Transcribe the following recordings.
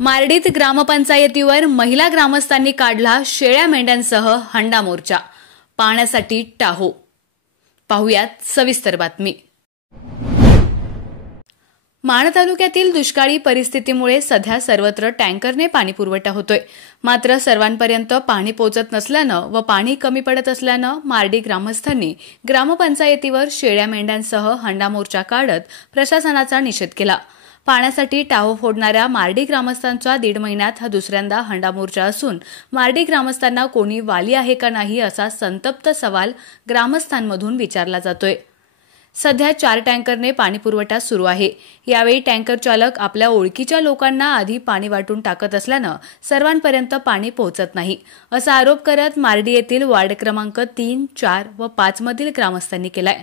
मार्डीत ग्रामपंचायतीवर महिला ग्रामस्थांनी काढला शेळ्या मेंढ्यांसह हंडा मोर्चा। पाण्यासाठी टाहो। पाहुयात सविस्तर बातमी। माण तालुक्यातील दुष्काळी परिस्थितीमुळे सध्या सर्वत्र टँकरने पाणी पुरवठा होतोय। मात्र सर्वांपर्यंत पाणी पोहोचत नसल्यानं व पाणी कमी पडत असल्यानं मार्डी ग्रामस्थांनी ग्रामपंचायतीवर शेळ्या मेंढ्यांसह हंडा मोर्चा काढत प्रशासनाचा निषेध केला। पाण्यासाठी टाहो फोडणाऱ्या मार्डी ग्रामस्थांचा 1.5 महिन्यात हा दुसऱ्यांदा हंडा मोर्चा असून मार्डी ग्रामस्थांना कोणी वाली आहे का नाही असा संतप्त सवाल ग्रामस्थांमधून विचारला जातोय। सध्या 4 टँकरने पाणी पुरवठा सुरू आहे। यावेळी टँकर चालक आपल्या ओळखीच्या लोकांना आधी पाणी वाटून टाकत असल्यानं सर्वांपर्यंत पाणी पोहोचत नाही असा आरोप करत मार्डी येथील वार्ड क्रमांक 3, 4 व 5 मधील ग्रामस्थांनी केलाय।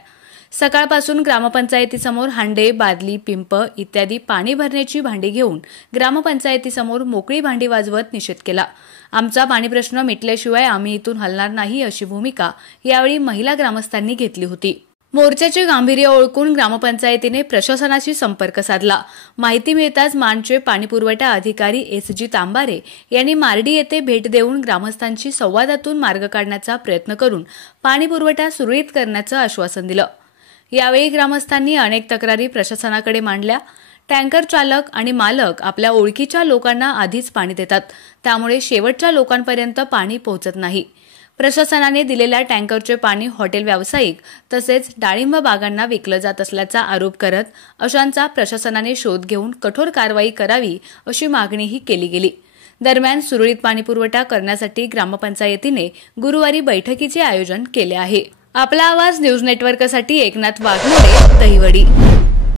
सकाळपासून ग्रामपंचायतीसमोर हांडे, बादली, पिंप इत्यादी पाणी भरण्याची भांडी घेऊन ग्रामपंचायतीसमोर मोकळी भांडी वाजवत निषेध केला। आमचा पाणी प्रश्न मिटल्याशिवाय आम्ही इथून हलणार नाही अशी भूमिका यावेळी महिला ग्रामस्थांनी घेतली होती। मोर्चाचे गांभीर्य ओळखून ग्रामपंचायतीने प्रशासनाशी संपर्क साधला। माहिती मिळताच माणचे पाणीपुरवठा अधिकारी SG तांबारे यांनी मार्डी येथे भेट देऊन ग्रामस्थांशी संवादातून मार्ग काढण्याचा प्रयत्न करून पाणीपुरवठा सुरळीत करण्याचं आश्वासन दिलं। यावेळी ग्रामस्थांनी अनेक तक्रारी प्रशासनाकडे मांडल्या। टँकर चालक आणि मालक आपल्या ओळखीच्या लोकांना आधीच पाणी देतात, त्यामुळे शेवटच्या लोकांपर्यंत पाणी पोहोचत नाही। प्रशासनाने दिलेल्या टँकरचे पाणी हॉटेल व्यावसायिक तसेच डाळिंब बागांना विकलं जात असल्याचा आरोप करत अशांचा प्रशासनाने शोध घेऊन कठोर कारवाई करावी अशी मागणीही केली गेली। दरम्यान सुरळीत पाणीपुरवठा करण्यासाठी ग्रामपंचायतीने गुरुवारी बैठकीचे आयोजन केले आहे। आपला आवाज न्यूज नेटवर्कसाठी एकनाथ वाघमोडे, दहिवडी।